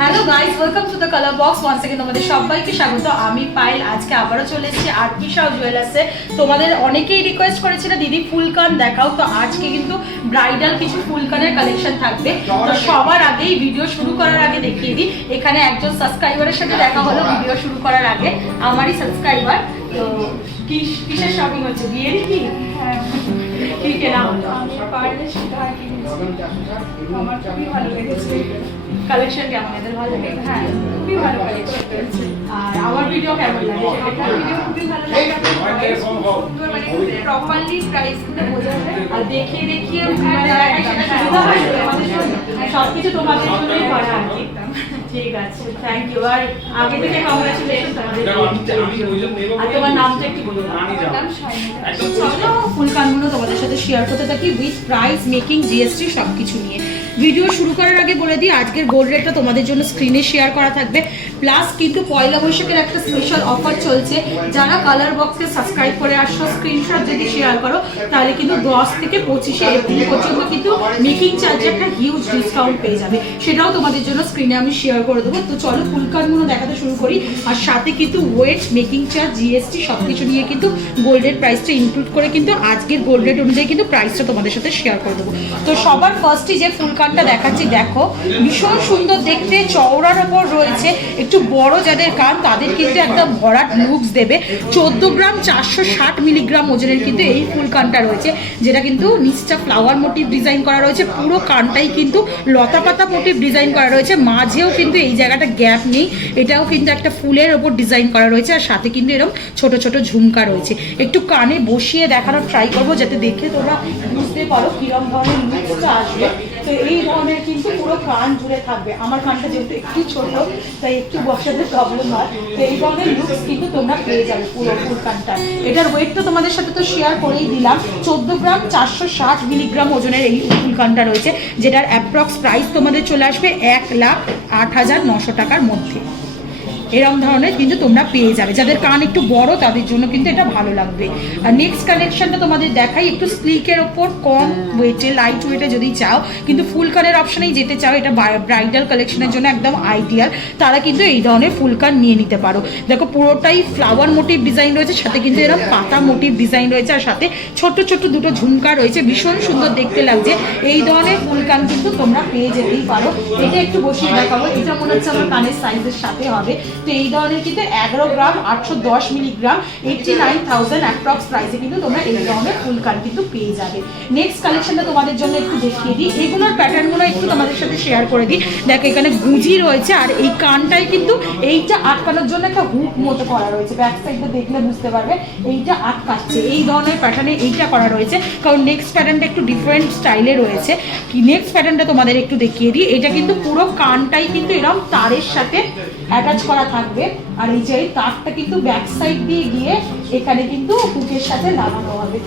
Hello guys, welcome to the colour box. Once again তোমাদের সবাইকে স্বাগত। আমি পাইল। আজকে আবারও চলে এসেছি আরপি শাহ জুয়েলার্সে। তোমাদের অনেকেই রিকোয়েস্ট করেছিল দিদি ফুল কান দেখাও, তো আজকে কিন্তু ব্রাইডাল কিছু ফুল কানের কালেকশন থাকবে। তো সবার আগেই ভিডিও শুরু করার আগে দেখিয়ে দিই, এখানে একজন সাবস্ক্রাইবারের সাথে দেখা হলো ভিডিও শুরু করার আগে, আমারই সাবস্ক্রাইবার। তো কিসের শপিং হচ্ছে, বিয়ের কি? হ্যাঁ, কি কেনা হলো? আমি পারলে সেটা কিনেছি, আমার খুবই ভালো লেগেছে। কালেকশন কেমন, এদের ভালো লাগে? হ্যাঁ, খুবই ভালো কালেকশন করেছে। আর আমার ভিডিও কেমন লাগে? আমার ভিডিও খুবই ভালো লাগে, সুন্দর মানে প্রপারলি প্রাইস গুলো বোঝা যায় আর দেখিয়ে দেখিয়ে সেটা সুবিধা হয় তো আমাদের জন্য। সবকিছু তোমাদের জন্যই করা আর কি। ঠিক আছে, থ্যাংক ইউ। আর আগে থেকে কংগ্রাচুলেশন তোমাদের। আর তোমার নামটা একটু বলে দাও। আমার নাম শাইনিকা। চলো ফুল কানগুলো তোমাদের সাথে শেয়ার করতে থাকি উইথ প্রাইস, মেকিং, জিএসটি সবকিছু নিয়ে। ভিডিও শুরু করার আগে বলে দিই, আজকের গোল্ড রেটটা তোমাদের জন্য স্ক্রিনে শেয়ার করা থাকবে। প্লাস কিন্তু পয়লা বৈশাখের একটা স্পেশাল অফার চলছে। যারা কালার বক্সকে সাবস্ক্রাইব করে আসছো, স্ক্রিনশট যদি শেয়ার করো, তাহলে কিন্তু 10 থেকে 25 এপ্রিল পর্যন্ত কিন্তু মেকিং চার্জে একটা হিউজ ডিসকাউন্ট পেয়ে যাবে। সেটাও তোমাদের জন্য স্ক্রিনে আমি শেয়ার করে দেবো। তো চলো ফুল কানগুলো দেখাতে শুরু করি। আর সাথে কিন্তু ওয়েট, মেকিং চার্জ, জিএসটি সবকিছু নিয়ে কিন্তু গোল্ডের প্রাইসটা ইনক্লুড করে কিন্তু আজকের গোল্ড রেট অনুযায়ী কিন্তু প্রাইসটা তোমাদের সাথে শেয়ার করে দেবো। তো সবার ফার্স্টে যে ফুল কানটা দেখাচ্ছি, দেখো ভীষণ সুন্দর দেখতে, চওড়ার ওপর রয়েছে। একটু বড় যাদের কান তাদের কিন্তু একদম ভরাট লুকস দেবে। 14 গ্রাম 460 মিলিগ্রাম ওজনের কিন্তু এই ফুল কানটা রয়েছে, যেটা কিন্তু নিচটা ফ্লাওয়ার মোটিভ ডিজাইন করা রয়েছে। পুরো কানটাই কিন্তু লতা পাতা মোটিভ ডিজাইন করা রয়েছে। মাঝেও কিন্তু এই জায়গাটা গ্যাপ নেই, এটাও কিন্তু একটা ফুলের ওপর ডিজাইন করা রয়েছে। আর সাথে কিন্তু এরকম ছোট ছোট ঝুমকা রয়েছে। একটু কানে বসিয়ে দেখানোর ট্রাই করবো, যাতে দেখে তোমরা বুঝতে পারো কিরম ধরনের লুকসটা আসবে। তো এই ধরনের কিন্তু পুরো কান জুড়ে থাকবে। আমার কানটা যেহেতু একটু ছোট, তাই একটু বসাতে প্রবলেম হয়। তো এই ধরনের লুকস কিন্তু তোমরা পেয়ে যাবে পুরো ফুল কানটা। এটার ওয়েট তো তোমাদের সাথে তো শেয়ার করেই দিলাম। 14 গ্রাম 460 মিলিগ্রাম ওজনের এই ফুল কানটা রয়েছে, যেটার অ্যাপ্রক্স প্রাইস তোমাদের চলে আসবে 1,08,900 টাকার মধ্যে। এরকম ধরনের কিন্তু তোমরা পেয়ে যাবে। যাদের কান একটু বড় তাদের জন্য কিন্তু এটা ভালো লাগবে। আর নেক্সট কালেকশনটা তোমাদের দেখাই, একটু স্লিকের ওপর কম ওয়েটে, লাইট ওয়েটে যদি চাও, কিন্তু ফুল কানের অপশনেই যেতে চাও, এটা ব্রাইডাল কালেকশনের জন্য একদম আইডিয়াল। তারা কিন্তু এই ধরনের ফুল কান নিয়ে নিতে পারো। দেখো পুরোটাই ফ্লাওয়ার মোটিভ ডিজাইন রয়েছে, সাথে কিন্তু এরকম পাতা মোটিভ ডিজাইন রয়েছে, আর সাথে ছোট্ট ছোট্ট দুটো ঝুমকা রয়েছে। ভীষণ সুন্দর দেখতে লাগছে। এই ধরনের ফুল কান কিন্তু তোমরা পেয়ে যেতেই পারো। এটা একটু বসিয়ে দেখাবো, এটা মনে হচ্ছে আমার কানের সাইজের সাথে হবে। তো এই ধরনের কিন্তু 11 গ্রাম 810 মিলিগ্রাম 89,000 অ্যাপ্রক্স প্রাইসে কিন্তু তোমরা এই ধরনের ফুল কান কিন্তু পেয়ে যাবে। নেক্সট কালেকশনটা তোমাদের জন্য একটু দেখিয়ে দিই, এগুলোর প্যাটার্নগুলো একটু তোমাদের সাথে শেয়ার করে দিই। দেখো এখানে গুঁজি রয়েছে, আর এই কানটাই কিন্তু এইটা আটকানোর জন্য একটা হুক মতো করা রয়েছে। ব্যাক সাইডটা দেখলে বুঝতে পারবে এইটা আটকাচ্ছে। এই ধরনের প্যাটার্নে এইটা করা রয়েছে, কারণ নেক্সট প্যাটার্নটা একটু ডিফারেন্ট স্টাইলে রয়েছে। কি নেক্সট প্যাটার্নটা তোমাদের একটু দেখিয়ে দিই। এটা কিন্তু পুরো কানটাই কিন্তু এরকম তারের সাথে অ্যাটাচ করা থাকবে। আর এই যে তারটা কিন্তু ব্যাক সাইড দিয়ে গিয়ে এখানে কিন্তু হুকের সাথে লাগানো হবে।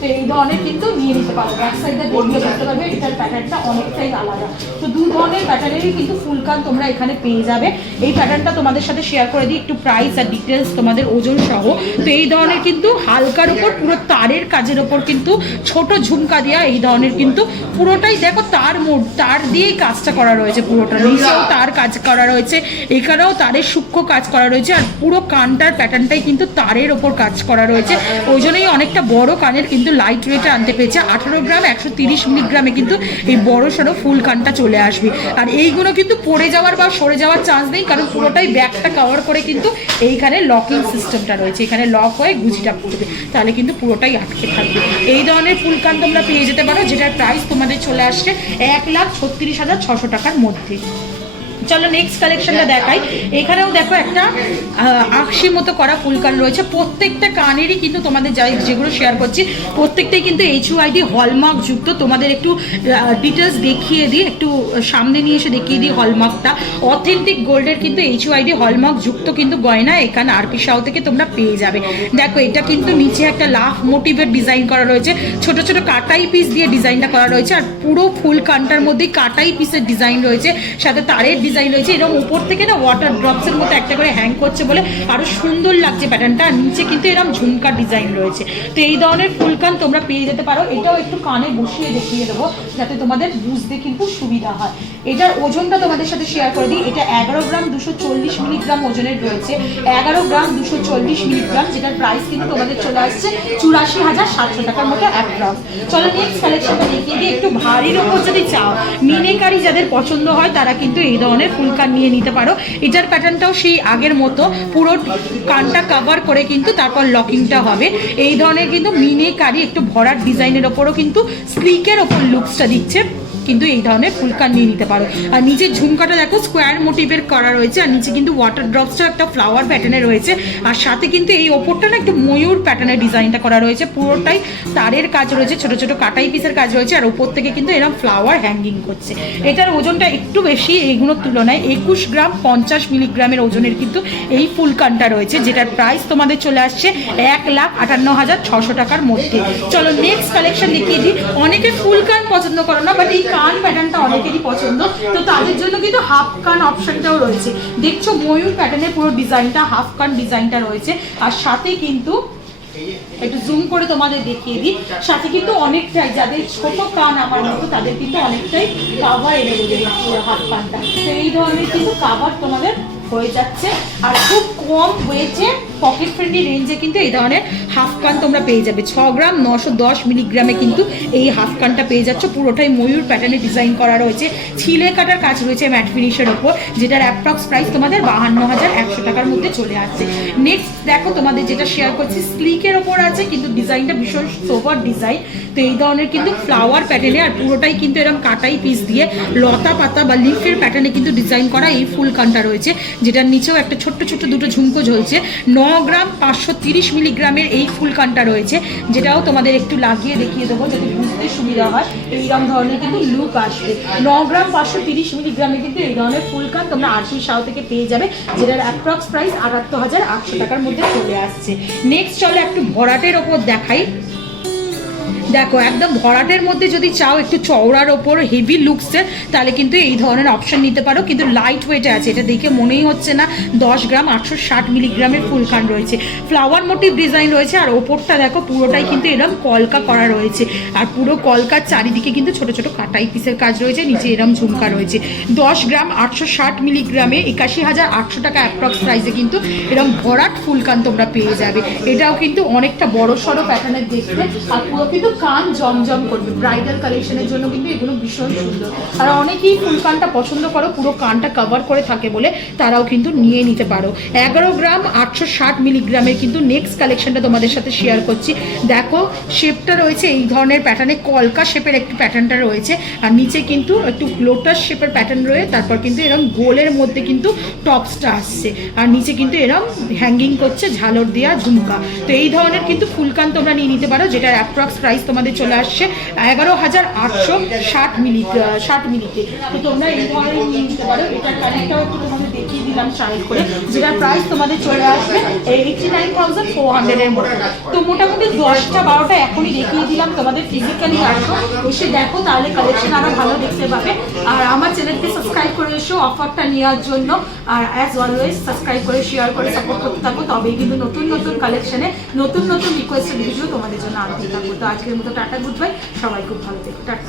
তো এই ধরনের কিন্তু নিয়ে নিতে পারো। ব্যাক সাইডটা দেখলে বুঝতে পারবে এটার প্যাটার্নটা অনেকটাই আলাদা। তো দু ধরনের প্যাটার্নেরই কিন্তু ফুল কান তোমরা এখানে পেয়ে যাবে। এই প্যাটার্নটা তোমাদের সাথে শেয়ার করে দিই, একটু প্রাইস আর ডিটেলস তোমাদের ওজন সহ। তো এই ধরনের কিন্তু হালকার উপর পুরো তারের কাজের ওপর কিন্তু ছোট ঝুমকা দেওয়া, এই ধরনের কিন্তু পুরোটাই দেখো তার দিয়েই কাজটা করা রয়েছে। পুরোটা নিচেও তার কাজ করা রয়েছে, এখানেও তারের সূক্ষ্ম কাজ করা রয়েছে। আর পুরো কানটার প্যাটার্নটাই কিন্তু তারের ওপর কাজ করা রয়েছে। ওই জন্যই অনেকটা বড় কানের কিন্তু লাইট ওয়েটে আনতে পেরেছে। 18 গ্রাম 130 মিলিগ্রামে কিন্তু এই বড় সড়ো ফুল কানটা চলে আসবে। আর এইগুলো কিন্তু পড়ে যাওয়ার বা সরে যাওয়ার চান্স নেই, কারণ পুরোটাই ব্যাগটা কভার করে কিন্তু এইখানে লকিং সিস্টেমটা রয়েছে। এখানে লক হয়ে গুজিটা পড়বে, তাহলে কিন্তু পুরোটাই আটকে থাকবে। এই ধরনের ফুল কান তোমরা পেয়ে যেতে পারো, যেটার প্রাইস তোমাদের চলে আসছে 1,36,600 টাকার মধ্যে। চলো নেক্সট কালেকশনটা দেখাই। এখানেও দেখো একটা আকশি মতো করা ফুল কান রয়েছে। প্রত্যেকটা কানেরই কিন্তু তোমাদের যেগুলো শেয়ার করছি প্রত্যেকটাই কিন্তু HUID হলমার্ক যুক্ত। তোমাদের একটু ডিটেলস দেখিয়ে দিই, একটু সামনে নিয়ে এসে দেখিয়ে দিই হলমার্কটা। অথেন্টিক গোল্ডের কিন্তু HUID হলমার্ক যুক্ত কিন্তু গয়না এখানে আরপি শাহ থেকে তোমরা পেয়ে যাবে। দেখো এটা কিন্তু নিচে একটা লাফ মোটিভের ডিজাইন করা রয়েছে, ছোট ছোট কাটাই পিস দিয়ে ডিজাইনটা করা রয়েছে। আর পুরো ফুল কানটার মধ্যেই কাটাই পিসের ডিজাইন রয়েছে, সাথে তারের ডিজাইন রয়েছে, এরকম উপর থেকে না ওয়াটার ড্রপসের মতো একটা করে হ্যাং করছে বলে আরো সুন্দর লাগছে প্যাটার্নটা। আর নিচে কিন্তু এরকম ঝুমকার ডিজাইন রয়েছে। তো এই ধরনের ফুল কান তোমরা পেয়ে যেতে পারো। এটাও একটু কানে বসিয়ে দেখিয়ে দেবো যাতে তোমাদের বুঝতে কিন্তু সুবিধা হয়। এটার ওজনটা তোমাদের সাথে শেয়ার করে দিই। এটা 11 গ্রাম 240 মিলিগ্রাম ওজনের রয়েছে, 11 গ্রাম 240 মিলিগ্রাম, যেটার প্রাইস কিন্তু তোমাদের চলে আসছে 84,700 টাকার মতো অ্যাপ্রক্স। চলো নেক্সট কালেকশনটা দেখিয়ে দিই। একটু ভারীর ওপর যদি চাও, মিনেকারি যাদের পছন্দ হয় তারা কিন্তু এই ধরনের ফুল কান নিয়ে নিতে পারো। এটার প্যাটার্নটাও সেই আগের মতো, পুরো কানটা কভার করে কিন্তু তারপর লকিংটা হবে। এই ধরনের কিন্তু মিনেকারি একটু ভরাট ডিজাইনের ওপরও কিন্তু স্লিকের ওপর লুকসটা দিচ্ছে, কিন্তু এই ধরনের ফুল কান নিয়ে নিতে পারো। আর নিচের ঝুমকাটা দেখো স্কোয়ার মোটিভের করা রয়েছে, আর নিচে কিন্তু ওয়াটার ড্রপসটা একটা ফ্লাওয়ার প্যাটার্নে রয়েছে, আর সাথে কিন্তু এই ওপরটা না একটু ময়ূর প্যাটার্নের ডিজাইনটা করা রয়েছে। পুরোটাই তারের কাজ রয়েছে, ছোট ছোট কাটাই পিসের কাজ রয়েছে, আর ওপর থেকে কিন্তু এরকম ফ্লাওয়ার হ্যাঙ্গিং করছে। এটার ওজনটা একটু বেশি এইগুলোর তুলনায়, 21 গ্রাম 50 মিলিগ্রামের ওজনের কিন্তু এই ফুল কানটা রয়েছে, যেটার প্রাইস তোমাদের চলে আসছে 1,58,600 টাকার মধ্যে। চলো নেক্সট কালেকশন দেখিয়ে দিই। অনেকে ফুল কান পছন্দ করো না, বাট এই কান প্যাটার্নটা অনেকেরই পছন্দ, তো তাদের জন্য কিন্তু হাফ কান অপশনটাও রয়েছে। দেখছো ময়ূর প্যাটার্নের পুরো ডিজাইনটা, হাফ কান ডিজাইনটা রয়েছে, আর সাথে কিন্তু একটু জুম করে তোমাদের দেখিয়ে দিই, সাথে কিন্তু অনেকটাই যাদের ছোট কান আমার মতো তাদের কিন্তু অনেকটাই কাভার এনে দেবে হাফ কানটা। তো এই ধরনের কিন্তু কাভার তোমাদের হয়ে যাচ্ছে, আর খুব কম ওয়েটে পকেট ফ্রেন্ডলি রেঞ্জে কিন্তু এই ধরনের হাফ কান তোমরা পেয়ে যাবে। 6 গ্রাম 910 মিলিগ্রামে কিন্তু এই হাফ কানটা পেয়ে যাচ্ছ। পুরোটাই ময়ূর প্যাটার্নে ডিজাইন করা রয়েছে, ছিলে কাটার কাজ রয়েছে ম্যাট ফিনিশের ওপর, যেটার অ্যাপ্রক্স প্রাইস তোমাদের 52,100 টাকার মধ্যে চলে আসছে। নেক্সট দেখো তোমাদের যেটা শেয়ার করছি, স্লিকের ওপর আছে, কিন্তু ডিজাইনটা ভীষণ সোভার ডিজাইন। তো এই ধরনের কিন্তু ফ্লাওয়ার প্যাটার্নে, আর পুরোটাই কিন্তু এরকম কাটাই পিস দিয়ে লতা পাতা বা লিফের প্যাটার্নে কিন্তু ডিজাইন করা এই ফুল কানটা রয়েছে, যেটার নিচেও একটা ছোট্ট ছোট্ট দুটো ঝুমকো ঝুলছে। 9 গ্রাম 530 মিলিগ্রামের এই ফুল কানটা রয়েছে, যেটাও তোমাদের একটু লাগিয়ে দেখিয়ে দেবো যাতে বুঝতে সুবিধা হয়। এইরকম ধরনের কিন্তু লুক আসবে। 9 গ্রাম 530 মিলিগ্রামে কিন্তু এই ধরনের ফুল কান তোমরা আরশি শাও থেকে পেয়ে যাবে, যেটার অ্যাপ্রক্স প্রাইস 78,800 টাকার মধ্যে চলে আসছে। নেক্সট চলো একটু ভরাটের ওপর দেখাই। দেখো একদম ভরাটের মধ্যে যদি চাও একটু চওড়ার ওপর হেভি লুকসের, তাহলে কিন্তু এই ধরনের অপশন নিতে পারো, কিন্তু লাইট ওয়েটে আছে। এটা দেখে মনেই হচ্ছে না 10 গ্রাম 860 মিলিগ্রামের ফুল কান রয়েছে, ফ্লাওয়ার মোটিভ ডিজাইন রয়েছে, আর ওপরটা দেখো পুরোটাই কিন্তু এরকম কলকা করা রয়েছে, আর পুরো কলকার চারিদিকে কিন্তু ছোট ছোট কাটাই পিসের কাজ রয়েছে, নিচে এরকম ঝুমকা রয়েছে। 10 গ্রাম 860 মিলিগ্রামে 81,800 টাকা অ্যাপ্রক্স প্রাইসে কিন্তু এরকম ভরাট ফুল কান তোমরা পেয়ে যাবে। এটাও কিন্তু অনেকটা বড় সড়ো প্যাটার্নের দেখতে, আর পুরো কিন্তু কান জমজম করবে। ব্রাইডাল কালেকশনের জন্য কিন্তু এগুলো ভীষণ সুন্দর, আর অনেকেই ফুল কানটা পছন্দ করো, পুরো কানটা কভার করে থাকে বলে তারাও কিন্তু নিয়ে নিতে পারো। 11 গ্রাম 860 মিলিগ্রামের কিন্তু নেক্সট কালেকশনটা তোমাদের সাথে শেয়ার করছি। দেখো শেপটা রয়েছে এই ধরনের প্যাটার্নে, কলকা শেপের একটু প্যাটার্নটা রয়েছে, আর নিচে কিন্তু একটু লোটাস শেপের প্যাটার্ন রয়েছে, তারপর কিন্তু এরকম গোলের মধ্যে কিন্তু টপসটা আসছে, আর নিচে কিন্তু এরকম হ্যাঙ্গিং করছে ঝালর দেওয়া ঝুমকা। তো এই ধরনের কিন্তু ফুল কান তোমরা নিয়ে নিতে পারো, যেটার অ্যাপ্রক্স প্রাইস তোমাদের চলে আসছে 11,860 মিলিতে। তো তোমরা এই ধরনের নিয়ে নিতে পারো। এটার কানেরটাও একটু তোমাদের দেখিয়ে দিলাম ট্রাই করে, যেটার প্রাইস তোমাদের চলে আসবে 89,400 এর মতো। তো মোটামুটি 10টা 12টা এখনই দেখিয়ে দিলাম, তোমাদের ফিজিক্যালি আসো, এসে দেখো, তাহলে কালেকশন আরো ভালো দেখতে পাবে। আর আমার চ্যানেলকে সাবস্ক্রাইব করে এসো অফারটা নেওয়ার জন্য, আর অ্যাজ অলওয়েজ সাবস্ক্রাইব করে শেয়ার করে সাপোর্ট করতে থাকো, তবেই কিন্তু নতুন নতুন কালেকশনে নতুন নতুন রিকোয়েস্টেড ভিডিও তোমাদের জন্য আনতে থাকবো। তো আজকের মতো টাটা, গুড বাই, সবাই খুব ভালো থেকো, টাটা।